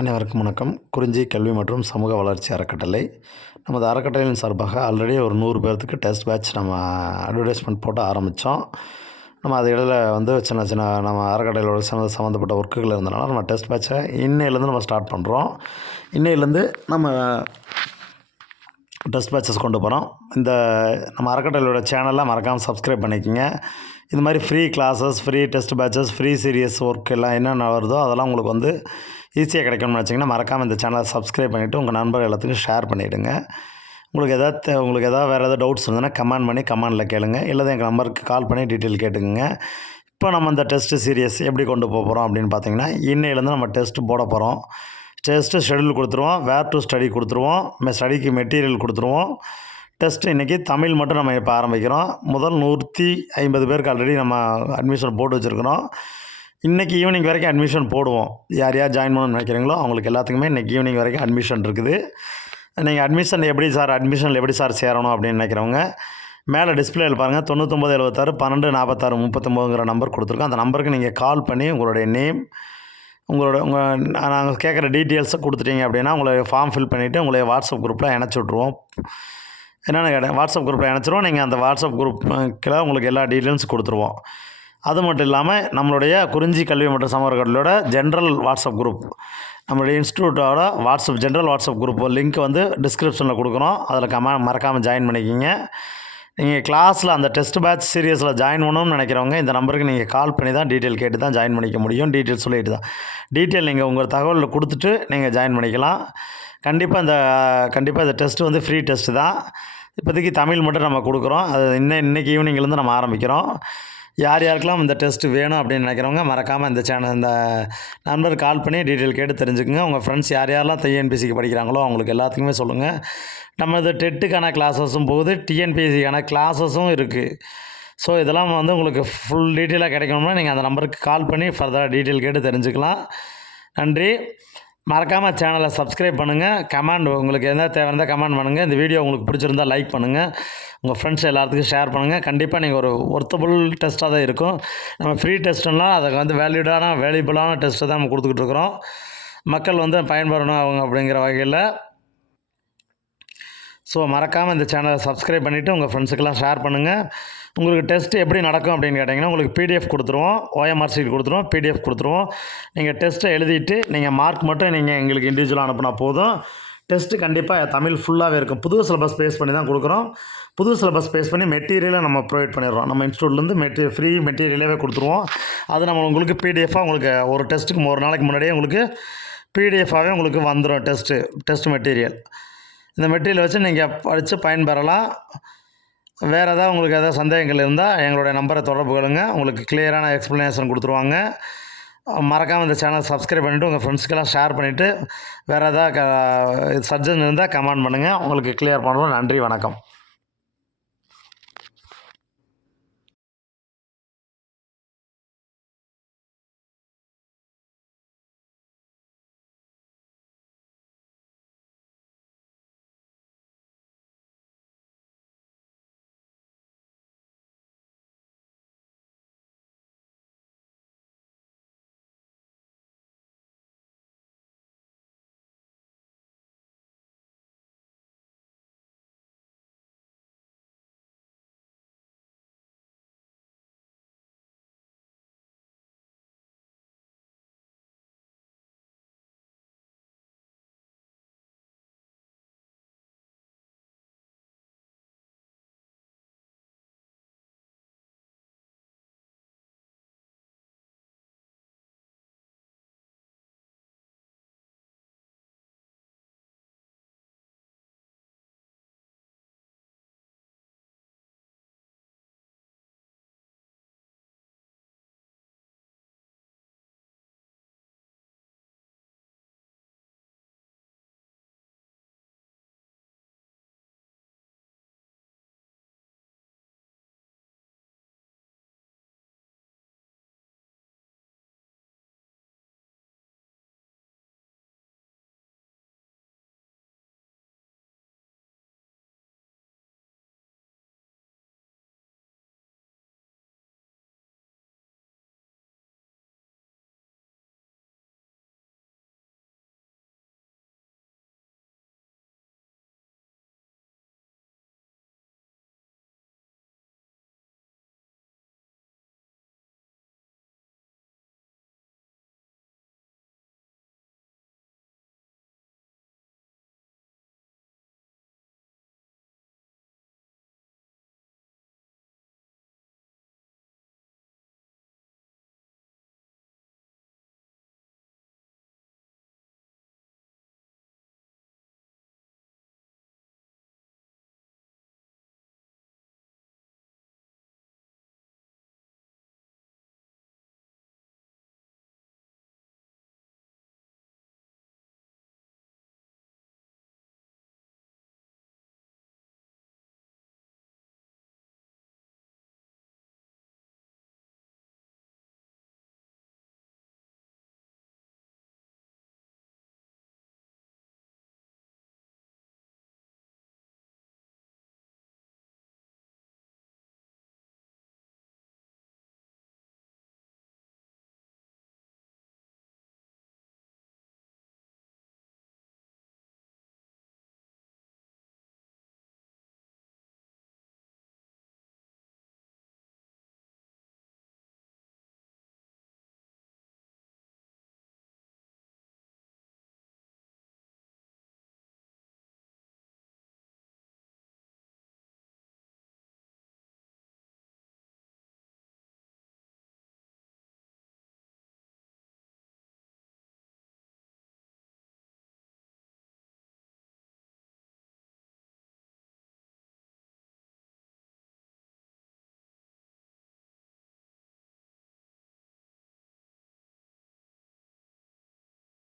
அனைவருக்கும் வணக்கம். குறிஞ்சி கல்வி மற்றும் சமூக வளர்ச்சி அறக்கட்டளை. நமது அறக்கட்டளையின் சார்பாக ஆல்ரெடி ஒரு 100 பேர்த்துக்கு டெஸ்ட் பேட்ச் நம்ம அட்வர்டைஸ்மெண்ட் போட்டு ஆரம்பித்தோம். நம்ம அது இடையில சின்ன சின்ன நம்ம அறக்கட்டளையோட சம்மந்தப்பட்ட ஒர்க்குகள் இருந்தனால நம்ம டெஸ்ட் பேட்சை இன்னையிலேருந்து நம்ம ஸ்டார்ட் பண்ணுறோம். இன்னையிலேருந்து நம்ம டெஸ்ட் பேட்சஸ் கொண்டு போகிறோம். இந்த நம்ம அறக்கட்டளையோட சேனலை மறக்காமல் சப்ஸ்கிரைப் பண்ணிக்கோங்க. இது மாதிரி free classes, free test batches, free serious work எல்லாம் என்னென்ன வருதோ அதெல்லாம் உங்களுக்கு ஈஸியாக கிடைக்கணும்னு வச்சிங்கன்னா மறக்காமல் இந்த சேனலை சப்ஸ்கிரைப் பண்ணிவிட்டு உங்கள் நண்பர் எல்லாத்துக்கும் ஷேர் பண்ணிவிடுங்க. உங்களுக்கு எதாவது வேறு எதாவது டவுட்ஸ் இருந்ததுன்னா கமெண்ட் பண்ணி கமெண்டில் கேளுங்க. இல்லை எங்கள் நம்பருக்கு கால் பண்ணி டீட்டெயில் கேட்டுக்குங்க. இப்போ நம்ம இந்த டெஸ்ட்டு சீரியஸ் எப்படி கொண்டு போகிறோம் அப்படின்னு பார்த்தீங்கன்னா, இன்னையிலேருந்து நம்ம டெஸ்ட்டு போட போகிறோம். டெஸ்ட்டு ஷெடியூல் கொடுத்துருவோம், வேர் டு ஸ்டடி கொடுத்துருவோம், ஸ்டடிக்கு மெட்டீரியல் கொடுத்துருவோம். டெஸ்ட்டு இன்றைக்கி தமிழ் மட்டும் நம்ம இப்போ ஆரம்பிக்கிறோம். முதல் 150 பேருக்கு ஆல்ரெடி நம்ம அட்மிஷன் போட்டு வச்சுருக்கிறோம். இன்றைக்கி ஈவினிங் வரைக்கும் அட்மிஷன் போடுவோம். யார் ஜாயின் பண்ணணும்னு நினைக்கிறீங்களோ அவங்களுக்கு எல்லாத்துக்குமே இன்றைக்கி ஈவினிங் வரைக்கும் அட்மிஷன் இருக்குது. நீங்கள் அட்மிஷனில் எப்படி சார் சேரணும் அப்படின்னு நினைக்கிறவங்க மேலே டிஸ்பிளேயில் பாருங்கள், 9976 12 46 39ங்கிற நம்பர் கொடுத்துருக்கோம். அந்த நம்பருக்கு நீங்கள் கால் பண்ணி உங்களுடைய நேம், நாங்கள் கேட்குற டீட்டெயில்ஸை கொடுத்துட்டீங்க அப்படின்னா உங்களை ஃபார்ம் ஃபில் பண்ணிவிட்டு உங்களை வாட்ஸ்அப் குரூப்பில் இணைச்சி விட்ருவோம். என்னென்னு கேட்டேன், வாட்ஸ்அப் குரூப்பில் இணைச்சிருவோம். நீங்கள் அந்த வாட்ஸ்அப் குரூப்பில் உங்களுக்கு எல்லா டீட்டெயில்ஸ் கொடுத்துருவோம். அது மட்டும் இல்லாமல் நம்மளுடைய குறிஞ்சி கல்வி மற்றும் சமூக அறக்கட்டளையோட ஜென்ரல் வாட்ஸ்அப் குரூப், நம்மளுடைய இன்ஸ்டியூட்டோட ஜென்ரல் வாட்ஸ்அப் குரூப் லிங்க் டிஸ்கிரிப்ஷனில் கொடுக்குறோம். அதில் மறக்காமல் ஜாயின் பண்ணிக்கிங்க. நீங்கள் கிளாஸில் அந்த டெஸ்ட் பேட்ச் சீரியஸில் ஜாயின் பண்ணணும்னு நினைக்கிறவங்க இந்த நம்பருக்கு நீங்கள் கால் பண்ணி தான் டீட்டெயில் கேட்டு தான் ஜாயின் பண்ணிக்க முடியும். டீட்டெயில் சொல்லிட்டு தான் நீங்கள் உங்கள் தகவலில் கொடுத்துட்டு நீங்கள் ஜாயின் பண்ணிக்கலாம். கண்டிப்பாக இந்த டெஸ்ட்டு ஃப்ரீ டெஸ்ட்டு தான். இப்போதைக்கு தமிழ் மட்டும் நம்ம கொடுக்குறோம். அது இன்றைக்கி ஈவினிங்லேருந்து நம்ம ஆரம்பிக்கிறோம். யாருக்கெல்லாம் இந்த டெஸ்ட்டு வேணும் அப்படின்னு நினைக்கிறவங்க மறக்காமல் இந்த நம்பருக்கு கால் பண்ணி டீட்டெயில் கேட்டு தெரிஞ்சுக்குங்க. உங்கள் ஃப்ரெண்ட்ஸ் யாரெல்லாம் டிஎன்பிஎஸ்சிக்கு படிக்கிறாங்களோ அவங்களுக்கு எல்லாத்துக்குமே சொல்லுங்கள். நம்ம இது டெட்டுக்கான கிளாஸஸும் போகுது, டிஎன்பிஎஸ்சிக்கான கிளாஸஸும் இருக்குது. ஸோ இதெல்லாம் உங்களுக்கு ஃபுல் டீட்டெயிலாக கிடைக்கணும்னா நீங்கள் அந்த நம்பருக்கு கால் பண்ணி ஃபர்தராக டீட்டெயில் கேட்டு தெரிஞ்சுக்கலாம். நன்றி. மறக்காமல் சேனலை சப்ஸ்கிரைப் பண்ணுங்கள். உங்களுக்கு எந்த தேவை இருந்தால் கமெண்ட் பண்ணுங்கள். இந்த வீடியோ உங்களுக்கு பிடிச்சிருந்தால் லைக் பண்ணுங்கள். உங்கள் ஃப்ரெண்ட்ஸ் எல்லாத்துக்கும் ஷேர் பண்ணுங்கள். கண்டிப்பாக நீங்கள் ஒரு ஒர்த்தபுள் டெஸ்ட்டாக தான் இருக்கும். நம்ம ஃப்ரீ டெஸ்ட்டுன்னா அதை வேல்யூபிளான டெஸ்ட்டு தான் நம்ம கொடுத்துக்கிட்டு இருக்கிறோம். மக்கள் பயன்பெறணும் அவங்க அப்படிங்கிற வகையில். ஸோ மறக்காமல் இந்த சேனலை சப்ஸ்கிரைப் பண்ணிவிட்டு உங்கள் ஃப்ரெண்ட்ஸுக்கெல்லாம் ஷேர் பண்ணுங்கள். உங்களுக்கு டெஸ்ட்டு எப்படி நடக்கும் அப்படின்னு கேட்டிங்கன்னா உங்களுக்கு பிடிஎஃப் கொடுத்துருவோம், OMR ஷீட் கொடுத்துருவோம், பிடிஎஃப் கொடுத்துருவோம். நீங்கள் டெஸ்ட்டை எழுதிட்டு நீங்கள் மார்க் மட்டும் நீங்கள் எங்களுக்கு இண்டிவிஜுவலாக அனுப்புனா போதும். டெஸ்ட்டு கண்டிப்பாக தமிழ் ஃபுல்லாகவே இருக்கும். புது சிலபஸ் பேஸ் பண்ணி தான் கொடுக்குறோம். புது சிலபஸ் பேஸ் பண்ணி மெட்டீரியலை நம்ம ப்ரொவைட் பண்ணிடுறோம். நம்ம இன்ஸ்டியூட்லேருந்து ஃப்ரீ மெட்டீரியலாகவே கொடுத்துருவோம். அது நம்ம உங்களுக்கு பிடிஎஃபாக உங்களுக்கு ஒரு டெஸ்ட்டுக்கு ஒரு நாளைக்கு முன்னாடியே உங்களுக்கு பிடிஎஃபாகவே உங்களுக்கு வந்துடும். Test material. இந்த மெட்டீரியல் வச்சு நீங்கள் படித்து பயன்பெறலாம். வேறு உங்களுக்கு சந்தேகங்கள் இருந்தால் எங்களுடைய நம்பரை தொடர்பு கொள்ளுங்க. உங்களுக்கு கிளியரான எக்ஸ்ப்ளனேஷன் கொடுத்துருவாங்க. மறக்காமல் இந்த சேனலை சப்ஸ்கிரைப் பண்ணிவிட்டு உங்கள் ஃப்ரெண்ட்ஸ்க்கெல்லாம் ஷேர் பண்ணிவிட்டு வேறு சஜஷன் இருந்தால் கமெண்ட் பண்ணுங்கள். உங்களுக்கு கிளியர் பண்ணுறோம். நன்றி, வணக்கம்.